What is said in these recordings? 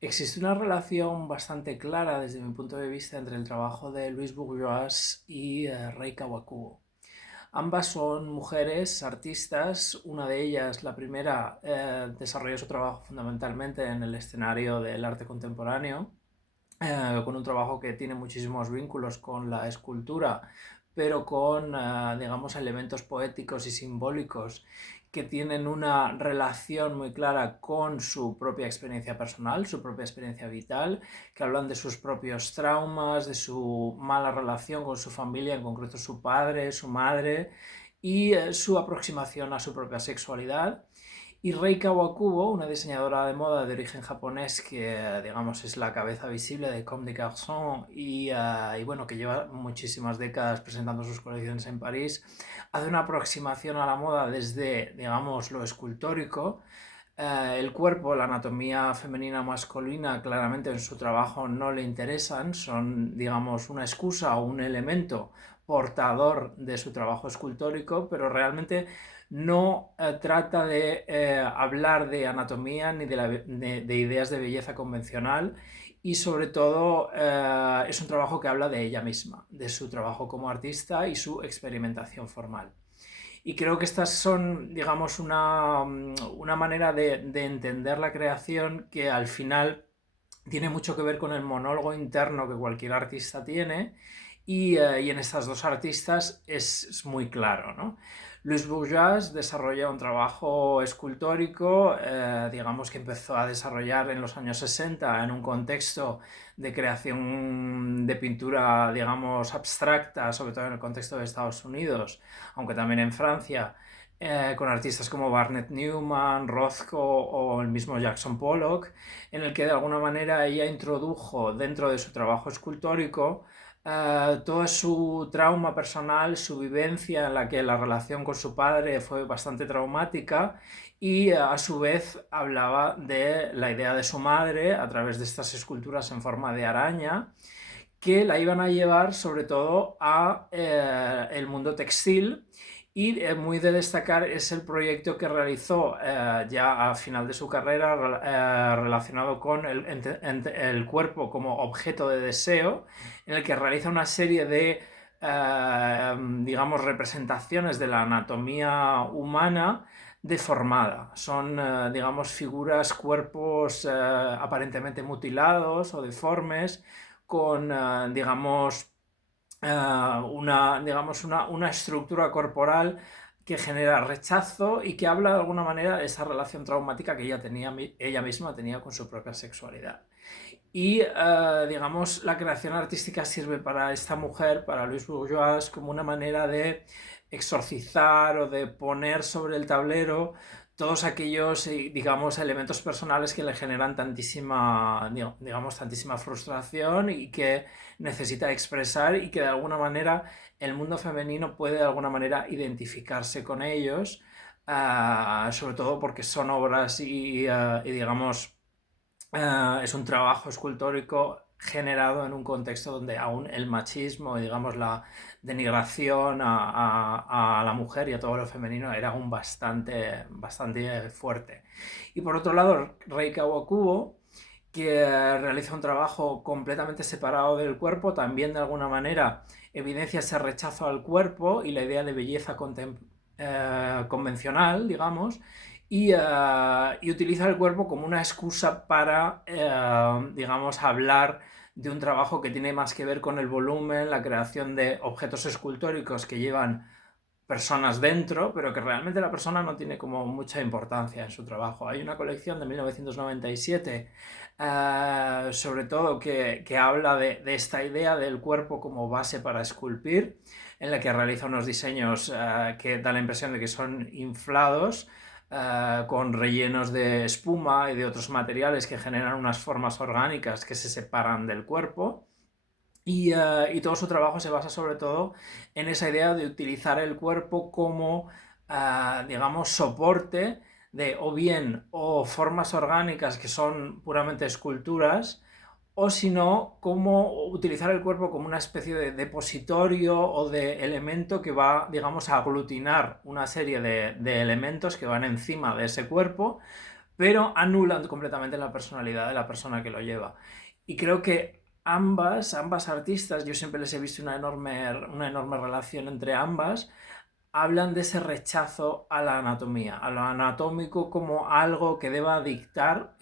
Existe una relación bastante clara desde mi punto de vista entre el trabajo de Louise Bourgeois y Rei Kawakubo. Ambas son mujeres artistas, una de ellas, la primera, desarrolló su trabajo fundamentalmente en el escenario del arte contemporáneo, con un trabajo que tiene muchísimos vínculos con la escultura, pero con, digamos, elementos poéticos y simbólicos que tienen una relación muy clara con su propia experiencia personal, su propia experiencia vital, que hablan de sus propios traumas, de su mala relación con su familia, en concreto su padre, su madre, y su aproximación a su propia sexualidad. Y Rei Kawakubo, una diseñadora de moda de origen japonés que, digamos, es la cabeza visible de Comme des Garçons y bueno, que lleva muchísimas décadas presentando sus colecciones en París, hace una aproximación a la moda desde, digamos, lo escultórico. El cuerpo, la anatomía femenina masculina, claramente en su trabajo no le interesan, son, digamos, una excusa o un elemento portador de su trabajo escultórico, pero realmente no trata de hablar de anatomía ni de ideas de belleza convencional y sobre todo es un trabajo que habla de ella misma, de su trabajo como artista y su experimentación formal. Y creo que estas son, digamos, una manera de entender la creación que al final tiene mucho que ver con el monólogo interno que cualquier artista tiene y en estas dos artistas es muy claro, ¿no? Louise Bourgeois desarrolla un trabajo escultórico, digamos que empezó a desarrollar en los años 60 en un contexto de creación de pintura, digamos, abstracta, sobre todo en el contexto de Estados Unidos, aunque también en Francia, con artistas como Barnett Newman, Rothko o el mismo Jackson Pollock, en el que de alguna manera ella introdujo dentro de su trabajo escultórico todo su trauma personal, su vivencia en la que la relación con su padre fue bastante traumática y a su vez hablaba de la idea de su madre a través de estas esculturas en forma de araña que la iban a llevar sobre todo a el mundo textil y muy de destacar es el proyecto que realizó ya a final de su carrera relacionado con el cuerpo como objeto de deseo, en el que realiza una serie de, digamos, representaciones de la anatomía humana deformada. Son, digamos, figuras, cuerpos aparentemente mutilados o deformes, con, una estructura corporal que genera rechazo y que habla de alguna manera de esa relación traumática que ella misma tenía con su propia sexualidad. Y, digamos, la creación artística sirve para esta mujer, para Louise Bourgeois, como una manera de exorcizar o de poner sobre el tablero todos aquellos, digamos, elementos personales que le generan tantísima, digamos, tantísima frustración y que necesita expresar y que de alguna manera el mundo femenino puede de alguna manera identificarse con ellos, sobre todo porque son obras y digamos, es un trabajo escultórico generado en un contexto donde aún el machismo y digamos la denigración a la mujer y a todo lo femenino era aún bastante fuerte. Y por otro lado, Rei Kawakubo, que realiza un trabajo completamente separado del cuerpo, también de alguna manera evidencia ese rechazo al cuerpo y la idea de belleza convencional, digamos, y utiliza el cuerpo como una excusa para, digamos, hablar de un trabajo que tiene más que ver con el volumen, la creación de objetos escultóricos que llevan personas dentro, pero que realmente la persona no tiene como mucha importancia en su trabajo. Hay una colección de 1997, sobre todo, que habla de esta idea del cuerpo como base para esculpir, en la que realiza unos diseños que da la impresión de que son inflados, con rellenos de espuma y de otros materiales que generan unas formas orgánicas que se separan del cuerpo. Y todo su trabajo se basa sobre todo en esa idea de utilizar el cuerpo como, digamos, soporte de o bien o formas orgánicas que son puramente esculturas, o si no, cómo utilizar el cuerpo como una especie de depositorio o de elemento que va, digamos, a aglutinar una serie de elementos que van encima de ese cuerpo pero anulan completamente la personalidad de la persona que lo lleva. Y creo que ambas artistas, yo siempre les he visto una enorme relación entre ambas, hablan de ese rechazo a la anatomía, a lo anatómico como algo que deba dictar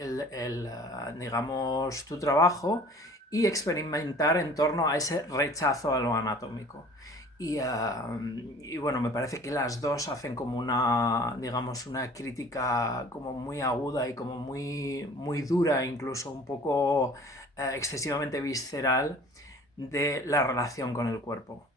digamos, tu trabajo y experimentar en torno a ese rechazo a lo anatómico. Y bueno, me parece que las dos hacen como digamos, una crítica como muy aguda y como muy dura, incluso un poco excesivamente visceral de la relación con el cuerpo.